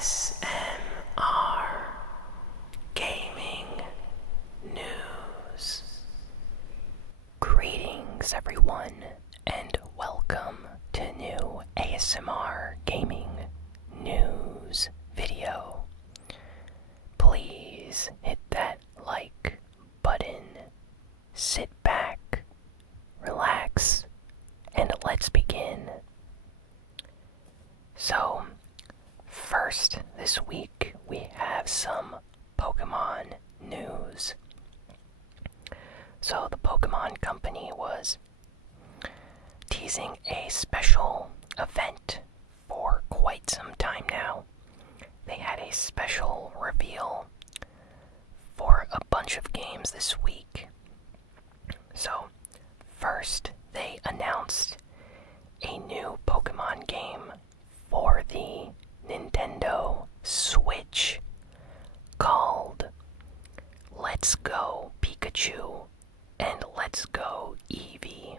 ASMR Gaming News. Greetings, everyone, and welcome to a new ASMR Gaming News video. Please hit that like button, sit back, relax, and let's begin. So, first this week we have some Pokemon news. So the Pokemon Company was teasing a special event for quite some time now. They had a special reveal for a bunch of games this week. So, first they announced a new Pokemon game for the Nintendo Switch called Let's Go Pikachu and Let's Go Eevee.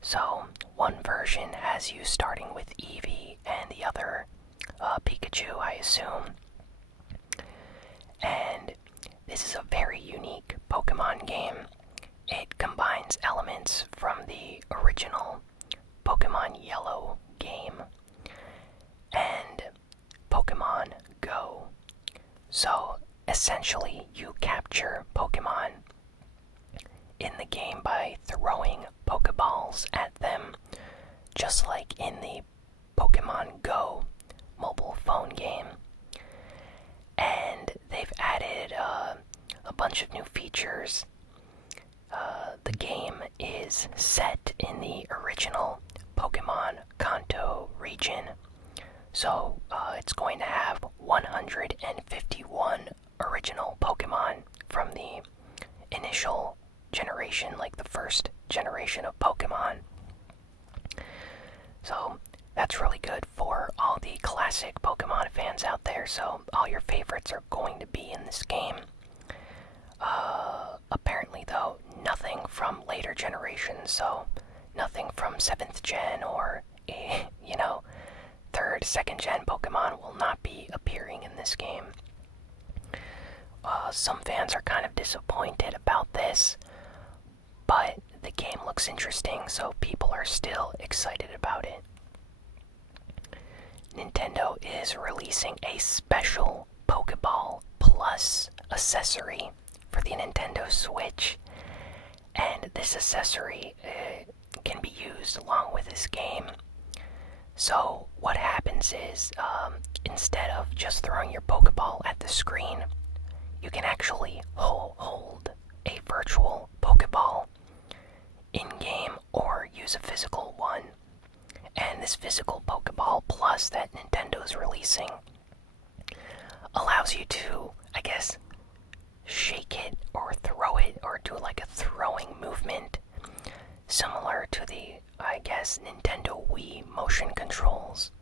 So, one version has you starting with Eevee and the other Pikachu, I assume. And this is a very unique Pokemon game. It combines elements from the original Pokemon Yellow game and Pokemon Go. So essentially you capture Pokemon in the game by throwing Pokeballs at them, just like in the Pokemon Go mobile phone game. And they've added a bunch of new features. The game is set in the original Pokemon Kanto region. So it's going to have 151 original Pokemon from the initial generation, like the first generation of Pokemon. So that's really good for all the classic Pokemon fans out there. So all your favorites are going to be in this game. Apparently though, nothing from later generations, so nothing from 7th gen or, 3rd, 2nd gen Pokemon will not be appearing in this game. Some fans are kind of disappointed about this, but the game looks interesting, so people are still excited about it. Nintendo is releasing a special Pokeball Plus accessory for the Nintendo Switch, and this accessory can be used along with this game. So what happens is, instead of just throwing your Pokeball at the screen, you can actually hold a virtual Pokeball in-game or use a physical one. And this physical Pokeball Plus that Nintendo's releasing allows you to, I guess, shake it or throw it or do like a throwing movement similar to the, I guess, Nintendo Wii motion controls.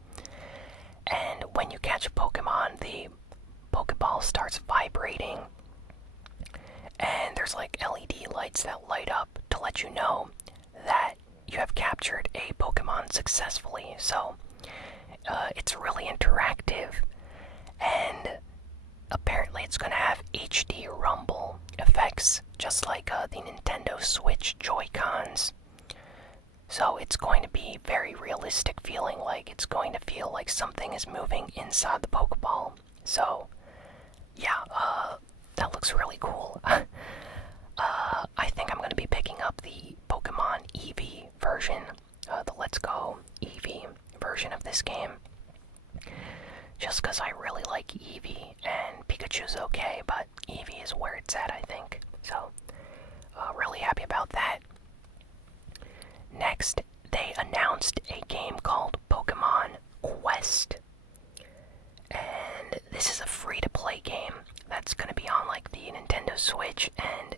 And when you catch a Pokemon, the Pokeball starts vibrating, and there's like LED lights that light up to let you know that you have captured a Pokemon successfully. So it's really interactive, and apparently it's going to have HD rumble effects, just like the Nintendo Switch Joy-Cons. So it's going to be very realistic feeling, like it's going to feel like something is moving inside the Pokeball. So yeah, that looks really cool. I think I'm going to be picking up the Pokemon Eevee version, the Let's Go Eevee version of this game. Just because I really like Eevee, and Pikachu's okay, but Eevee is where it's at, I think. So, really happy about that. Next, they announced a game called Pokemon Quest. And this is a free-to-play game that's going to be on like the Nintendo Switch and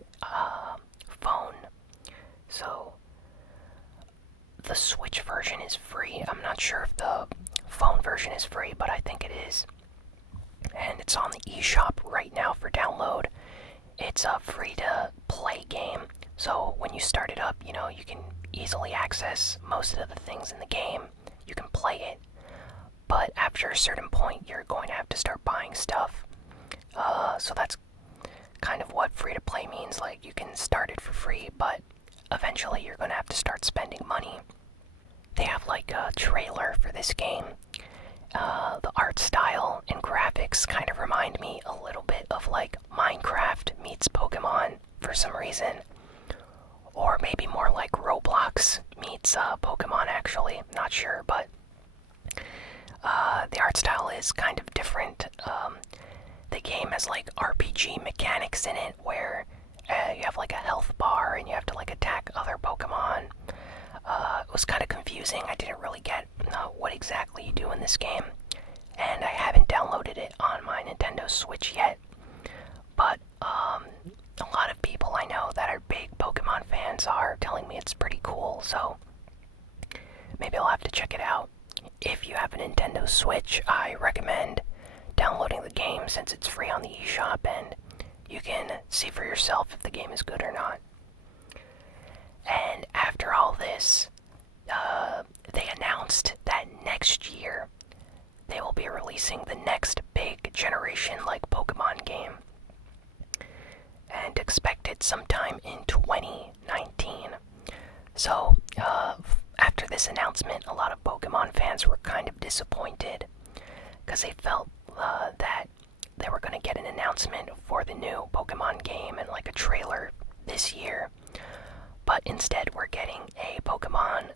phone. So the Switch version is free. I'm not sure if the phone version is free, but I think it is. And it's on the eShop right now for download. It's a free-to-play game, so when you start it up, you can easily access most of the things in the game. You can play it, but after after a certain point, you're going to have to start buying stuff. So that's kind of what free-to-play means. Like, you can start it for free, but eventually you're going to have to start spending money. They have like a trailer for this game. The art style and graphics kind of remind me a little bit of like Minecraft meets Pokemon for some reason. Or maybe more like Roblox meets Pokemon, actually. Not sure, but the art style is kind of different. The game has like RPG mechanics in it where you have like a health bar and you have to like attack other Pokemon. It was kind of confusing. I didn't really get what exactly you do in this game. And I haven't downloaded it on my Nintendo Switch yet. But a lot of people I know that are big Pokemon fans are telling me it's pretty cool. So maybe I'll have to check it out. If you have a Nintendo Switch, I recommend downloading the game since it's free on the eShop and you can see for yourself if the game is good or not. And after all this, they announced that next year they will be releasing the next big generation like Pokemon game. And expected sometime in 2019. So, after this announcement, a lot of Pokemon fans were kind of disappointed because they felt that they were going to get an announcement for the new Pokemon game and like a trailer this year. But instead, we're getting a Pokemon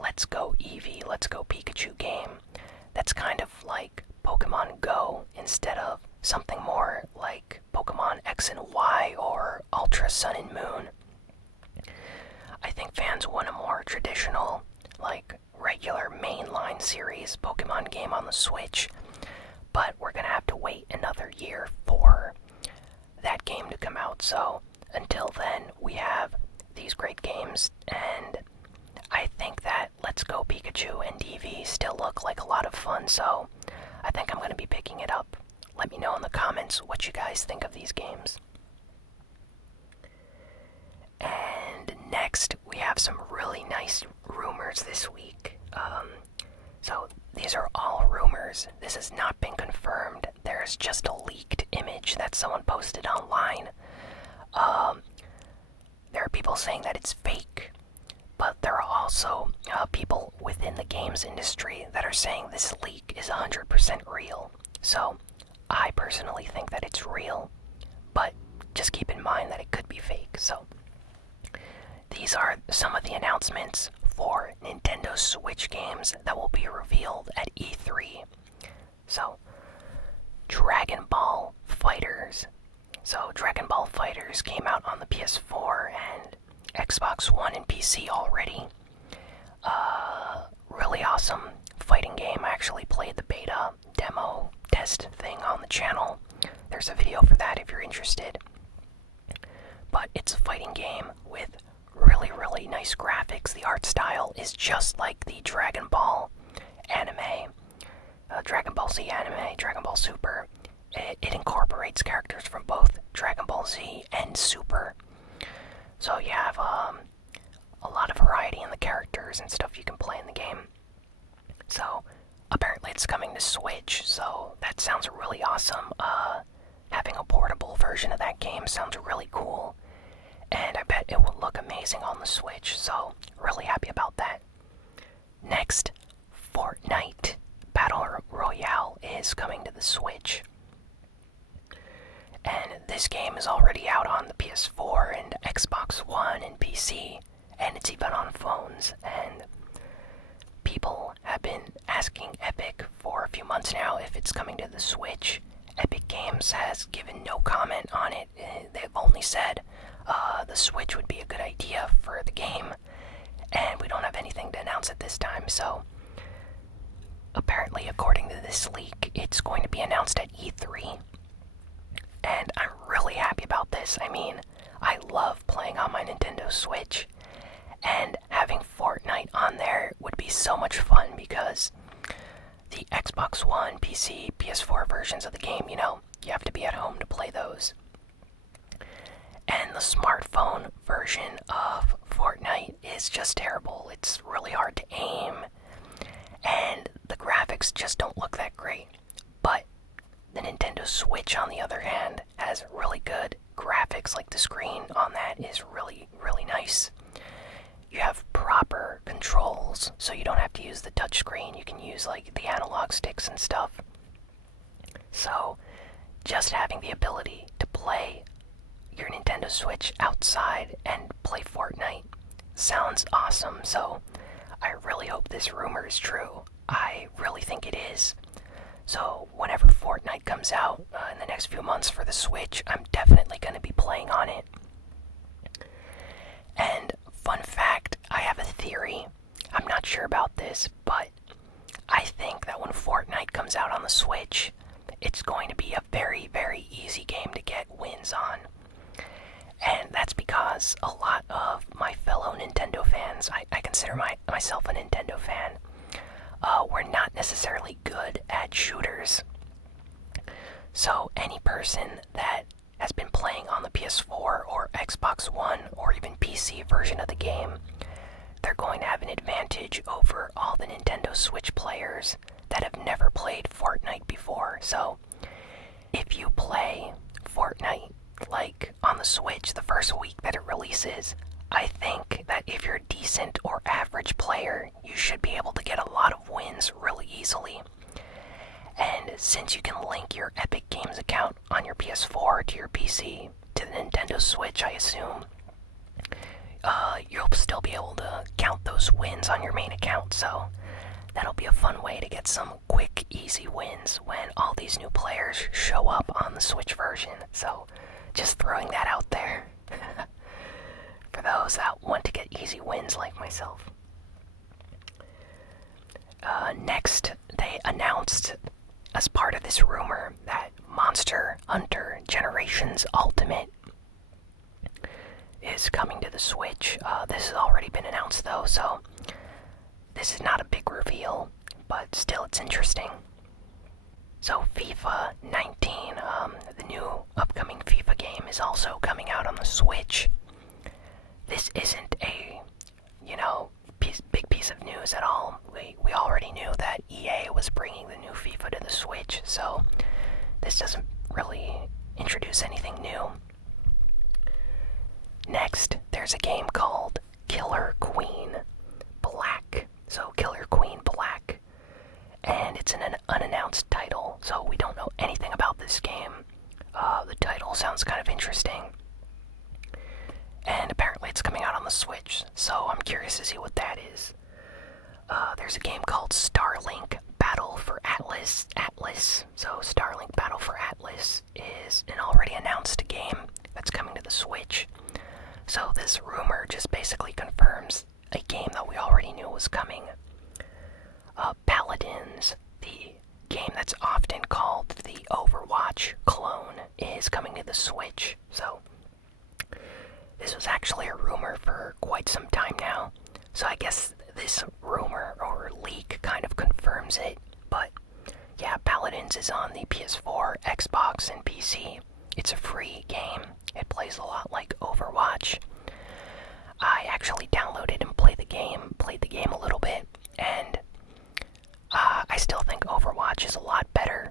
Let's Go Eevee, Let's Go Pikachu game that's kind of like Pokemon Go instead of something more like Pokemon X and Y or Ultra Sun and Moon. I think fans want a more traditional, like regular mainline series Pokemon game on the Switch, but we're gonna have to wait another year for that game to come out. So until then, we have these great games, and I think that Let's Go Pikachu and Eevee still look like a lot of fun, so I think I'm going to be picking it up. Let me know in the comments what you guys think of these games. And next, we have some really nice rumors this week. So these are all rumors. This has not been confirmed. There's just a leaked image that someone posted online. There are people saying that it's fake, but there are also people within the games industry that are saying this leak is 100% real. So I personally think that it's real, but just keep in mind that it could be fake. So these are some of the announcements for Nintendo Switch games that will be revealed at E3. So Dragon Ball Fighters. So Dragon Ball Fighters came out on the PS4 and Xbox One and PC already. Really awesome fighting game. I actually played the beta demo test thing on the channel. There's a video for that if you're interested. But it's a fighting game with really, really nice graphics. The art style is just like the Dragon Ball anime, Dragon Ball Z anime, Dragon Ball Super. It incorporates characters from both Dragon Ball Z and Super. So you have a lot of variety in the characters and stuff you can play in the game. So apparently it's coming to Switch, so that sounds really awesome. Having a portable version of that game sounds really cool. And I bet it will look amazing on the Switch, so really happy about that. Next, Fortnite Battle Royale is coming to the Switch. And this game is already out on the PS4 and Xbox One and PC, and it's even on phones. And people have been asking Epic for a few months now if it's coming to the Switch. Epic Games has given no comment on it. They've only said the Switch would be a good idea for the game, and we don't have anything to announce at this time. So apparently, according to this leak, it's going to be announced at E3. And I'm really happy about this. I mean, I love playing on my Nintendo Switch, and having Fortnite on there would be so much fun because the Xbox One, PC, PS4 versions of the game, you know, you have to be at home to play those. And the smartphone version of Fortnite is just terrible. It's really hard to aim, and the graphics just don't look Switch, on the other hand, has really good graphics. Like the screen on that is really, really nice. You have proper controls, so you don't have to use the touchscreen. You can use like the analog sticks and stuff. So, just having the ability to play your Nintendo Switch outside and play Fortnite sounds awesome. So, I really hope this rumor is true. I really think it is. So, whenever Fortnite comes out in the next few months for the Switch, I'm definitely going to be playing on it. And fun fact, I have a theory. I'm not sure about this, but I think that when Fortnite comes out on the Switch, it's going to be a very, very easy game to get wins on. And that's because a lot of my fellow Nintendo fans, I consider myself a Nintendo fan, we're not necessarily good at shooters. So any person that has been playing on the PS4 or Xbox One or even PC version of the game, they're going to have an advantage over all the Nintendo Switch players that have never played Fortnite before. So if you play Fortnite like on the Switch the first week that it releases, I think that if you're a decent or average player, you should be able to get a lot of wins really easily. And since you can link your Epic Games account on your PS4 to your PC to the Nintendo Switch, I assume, you'll still be able to count those wins on your main account. So that'll be a fun way to get some quick, easy wins when all these new players show up on the Switch version. So just throwing that out there for those that want to get easy wins like myself. Next, they announced as part of this rumor that Monster Hunter Generations Ultimate is coming to the Switch. This has already been announced though, so this is not a big reveal, but still it's interesting. So FIFA 19, the new upcoming FIFA game, is also coming out on the Switch. This isn't a, big piece of news at all. We already knew that EA was bringing the new FIFA to the Switch, so this doesn't really introduce anything new. Next, there's a game called Killer Queen Black. So Killer Queen Black. And it's an unannounced title, so we don't know anything about this game. The title sounds kind of interesting. And apparently it's coming out on the Switch, so I'm curious to see what that is. There's a game called Starlink Battle for Atlas. So Starlink Battle for Atlas is an already announced game that's coming to the Switch. So this rumor just basically confirms a game that we already knew was coming. Paladins, the game that's often called the Overwatch clone, is coming to the Switch. So this was actually a rumor for quite some time now. So I guess this rumor or leak kind of confirms it. But yeah, Paladins is on the PS4, Xbox, and PC. It's a free game. It plays a lot like Overwatch. I actually downloaded and played the game a little bit, and I still think Overwatch is a lot better,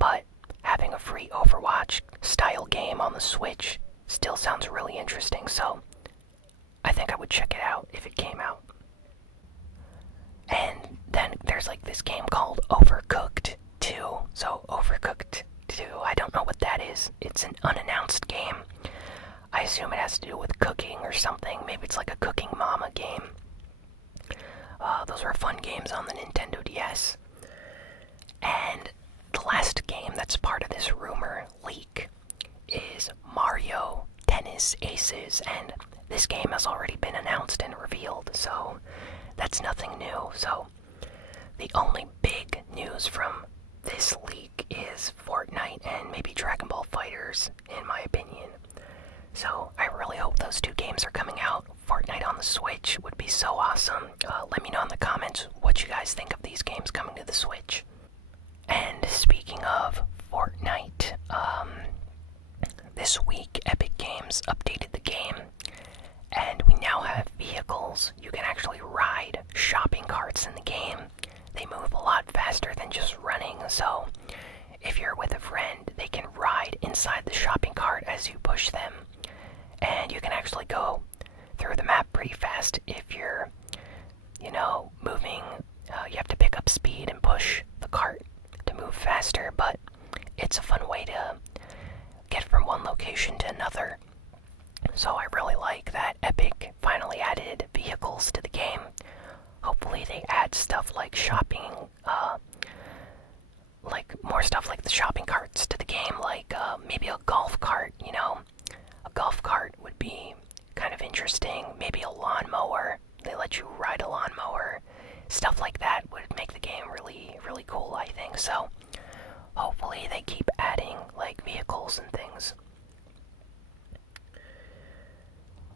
but having a free Overwatch style game on the Switch still sounds really interesting, so I think I would check it out if it came out. And then there's like this game called Overcooked 2. So Overcooked 2, I don't know what that is. It's an unannounced game. I assume it has to do with cooking or something. Maybe it's like a Cooking Mama game. Those were fun games on the Nintendo DS. And the last game that's part of this rumor leak is Mario Tennis Aces, and this game has already been announced and revealed, so that's nothing new. So the only big news from this leak is Fortnite and maybe Dragon Ball FighterZ, in my opinion. So I really hope those two games are coming out. Fortnite on the Switch would be so awesome. Let me know in the comments what you guys think of these games coming to the Switch. And speaking of Fortnite, this week Epic Games updated the game, and we now have vehicles. You can actually ride shopping carts in the game. They move a lot faster than just running, so if you're with a friend, they can ride inside the shopping cart as you push them. And you can actually go through the map pretty fast if you're, moving. You have to pick up speed and push the cart to move faster, but it's a fun way to get from one location to another. So I really like that Epic finally added vehicles to the game. Hopefully they add stuff like shopping, like more stuff like the shopping carts to the game, like maybe a golf cart, A golf cart would be kind of interesting. Maybe a lawnmower. They let you ride a lawnmower. Stuff like that would make the game really, really cool, I think. So hopefully they keep adding like vehicles and things.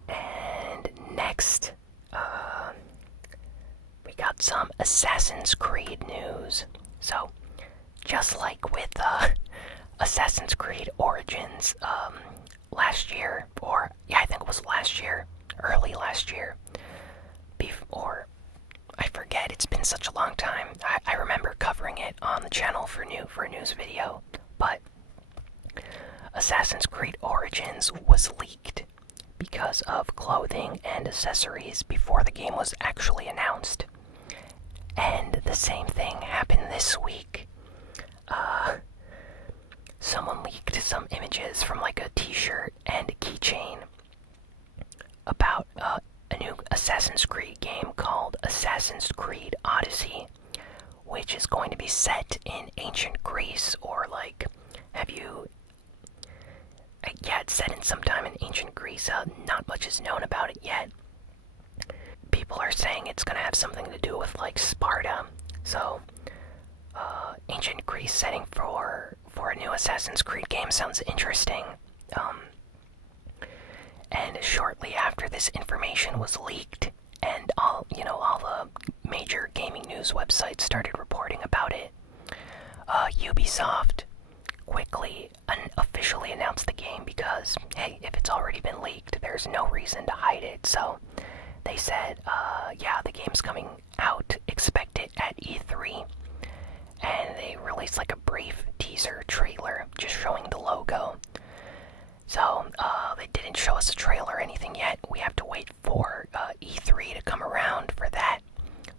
And next, we got some Assassin's Creed news. So just like with Assassin's Creed Origins last year, I think it was last year, early last year, or I forget, it's been such a long time. I remember covering it on the channel for a news video, but Assassin's Creed Origins was leaked because of clothing and accessories before the game was actually announced. And the same thing happened this week. Someone leaked some images from like a t-shirt and a keychain about a new Assassin's Creed game called Assassin's Creed Odyssey, which is going to be set in ancient Greece, or like, it's set in some time in ancient Greece. Not much is known about it yet. People are saying it's going to have something to do with like Sparta, so ancient Greece setting for a new Assassin's Creed game sounds interesting. And shortly after this information was leaked, and all the major gaming news websites started reporting about it, Ubisoft quickly officially announced the game because, hey, if it's already been leaked, there's no reason to hide it. So they said, the game's coming out, expect it at E3. And they released like a brief teaser trailer just showing the logo. So they didn't show us a trailer or anything yet. We have to wait for E3 to come around for that.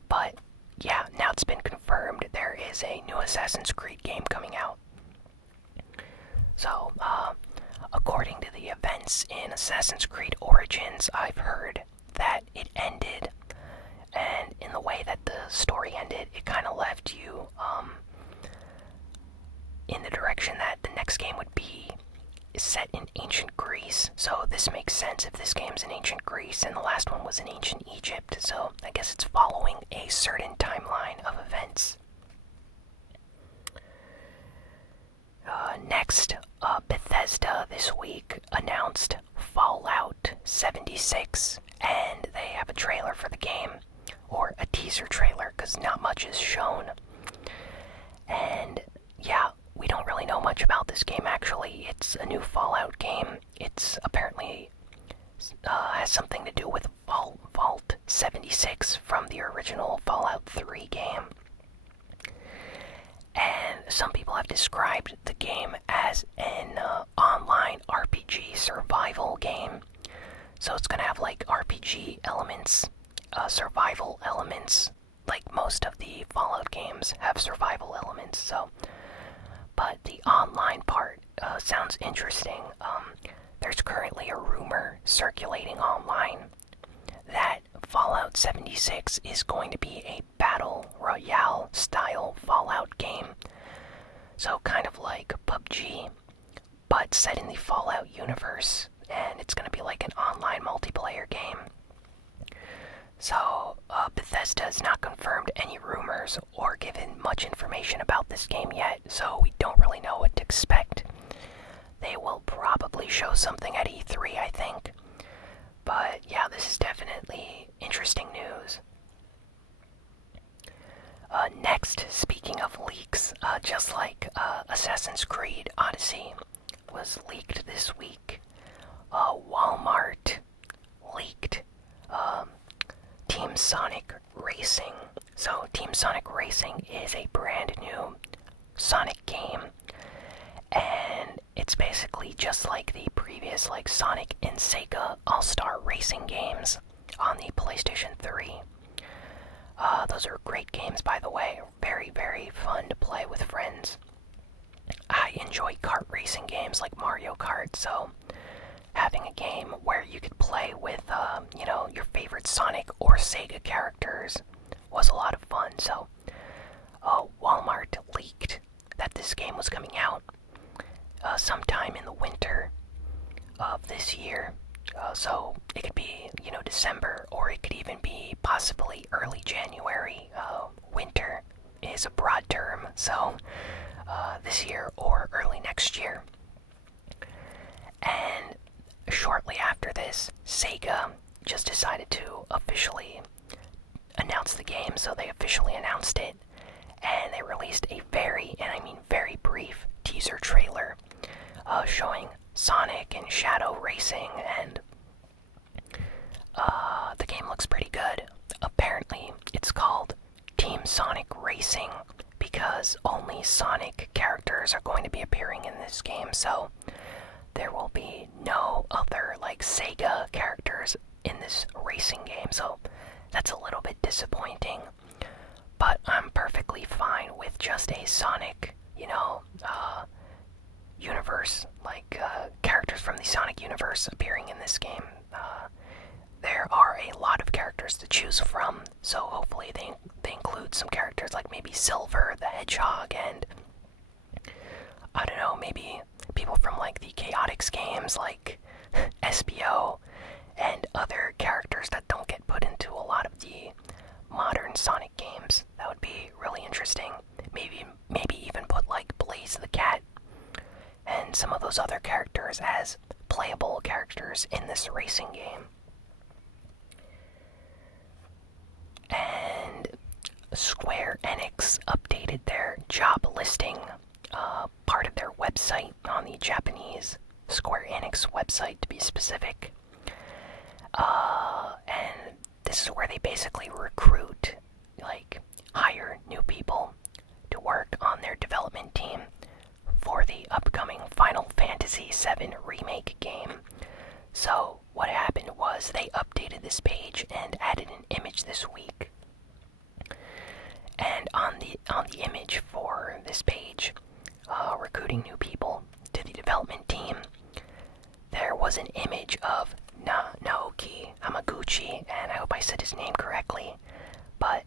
But yeah, now it's been confirmed there is a new Assassin's Creed game coming out. So according to the events in Assassin's Creed Origins, I've heard that it ended, and in the way that the story ended, it kind of left you in the direction that the next game would be set in ancient Greece. So this makes sense if this game's in ancient Greece and the last one was in ancient Egypt. So I guess it's following a certain timeline of events. Next, Bethesda this week announced Fallout 76, and they have a trailer for the game, or a teaser trailer, because not much is shown. And yeah, we don't really know much about this game actually. It's a new Fallout game. It's apparently has something to do with Vault 76 from the original Fallout 3 game. And some people have described the game as an online RPG survival game. So it's gonna have like RPG elements, survival elements. Like most of the Fallout games have survival elements. So, but the online part sounds interesting. There's currently a rumor circulating online that Fallout 76 is going to be a battle royale style Fallout game. So kind of like PUBG, but set in the Fallout universe, and it's going to be like an online multiplayer game. So Bethesda has not confirmed any rumors or given much information about this game yet, so we don't really know what to expect. They will probably show something at E3, I think. But yeah, this is definitely interesting news. Next, speaking of leaks, just like Assassin's Creed Odyssey was leaked this week, Walmart leaked Team Sonic Racing. So Team Sonic Racing is a brand new Sonic game basically just like the previous like Sonic and Sega All-Star Racing games on the PlayStation 3. Those are great games, by the way. Very, very fun to play with friends. I enjoy kart racing games like Mario Kart, so having a game where you could play with, your favorite Sonic or Sega characters was a lot of fun. So, Walmart leaked that this game was coming out sometime in the winter of this year. So it could be, December, or it could even be possibly early January. Winter is a broad term, so this year or early next year. And shortly after this, Sega just decided to officially announce the game, so they officially announced it, and they released a very, and I mean very brief teaser trailer showing Sonic and Shadow racing, and the game looks pretty good. Apparently, it's called Team Sonic Racing because only Sonic characters are going to be appearing in this game, so there will be no other like Sega characters in this racing game, so that's a little bit disappointing. But I'm perfectly fine with just a Sonic, universe, like characters from the Sonic universe appearing in this game. There are a lot of characters to choose from, so hopefully they include some characters like maybe Silver the Hedgehog, and I don't know, maybe people from like the Chaotix games like SBO and other characters that don't get put into a lot of the modern Sonic games. That would be really interesting. Maybe even put like Blaze the Cat and some of those other characters as playable characters in this racing game. And Square Enix updated their job listing, part of their website on the Japanese Square Enix website, to be specific. And this is where they basically recruit, hire new people to work on their development team for the upcoming Final Fantasy VII Remake game. So what happened was they updated this page and added an image this week. And on the image for this page, recruiting new people to the development team, there was an image of Naoki Hamaguchi, and I hope I said his name correctly, but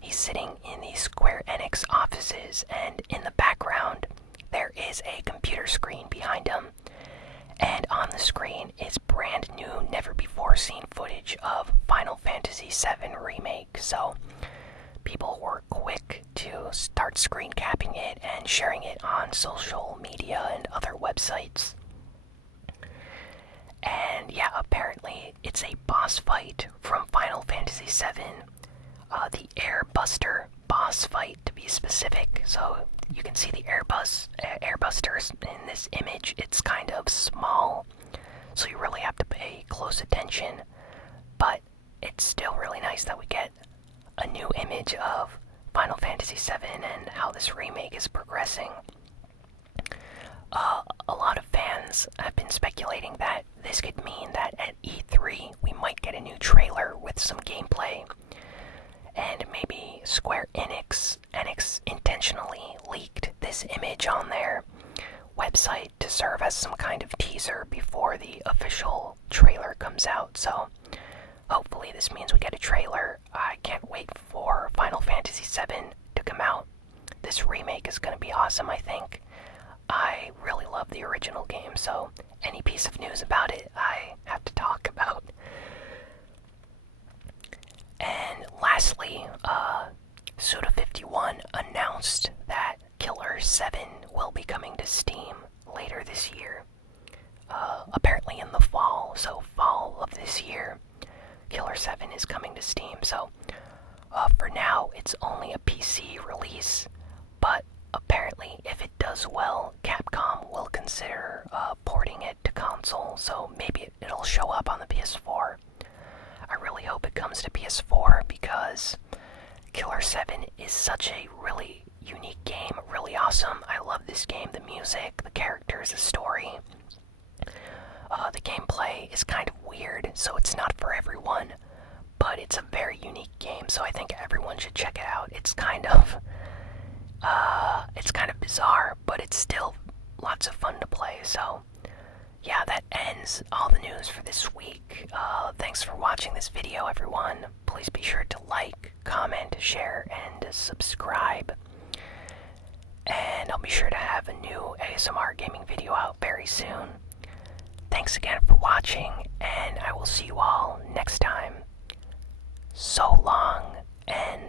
he's sitting in the Square Enix offices, and in the background there is a computer screen behind him, and on the screen is brand new, never-before-seen footage of Final Fantasy VII Remake. So people were quick to start screen capping it and sharing it on social media and other websites. And yeah, apparently it's a boss fight from Final Fantasy VII, the Airbuster boss fight to be specific. So you can see the Airbusters in this image. It's kind of small, so you really have to pay close attention, but it's still really nice that we get a new image of Final Fantasy VII and how this remake is progressing. A lot of fans have been speculating that this could mean that at E3 we might get a new trailer with some gameplay, and maybe Square Enix intentionally leaked this image on their website to serve as some kind of teaser before the official trailer comes out. So hopefully this means we get a trailer. I can't wait for Final Fantasy VII to come out. This remake is going to be awesome, I think. I really love the original game, so any piece of news about it I have to talk about. And lastly, Suda51 announced that Killer 7 will be coming to Steam later this year. Apparently in the fall, so fall of this year, Killer 7 is coming to Steam. So for now, it's only a PC release, but apparently if it does well, Capcom will consider porting it to console, so maybe it'll show up on the PS4. I really hope it comes to PS4 because Killer 7 is such a really unique game, really awesome. I love the this game. The music, the characters, the story. The gameplay is kind of weird, so it's not for everyone. But it's a very unique game, so I think everyone should check it out. It's kind of bizarre, but it's still lots of fun to play. So yeah, that ends all the news for this week. Thanks for watching this video, everyone. Please be sure to like, comment, share, and subscribe. And I'll be sure to have a new ASMR gaming video out very soon. Thanks again for watching, and I will see you all next time. So long, and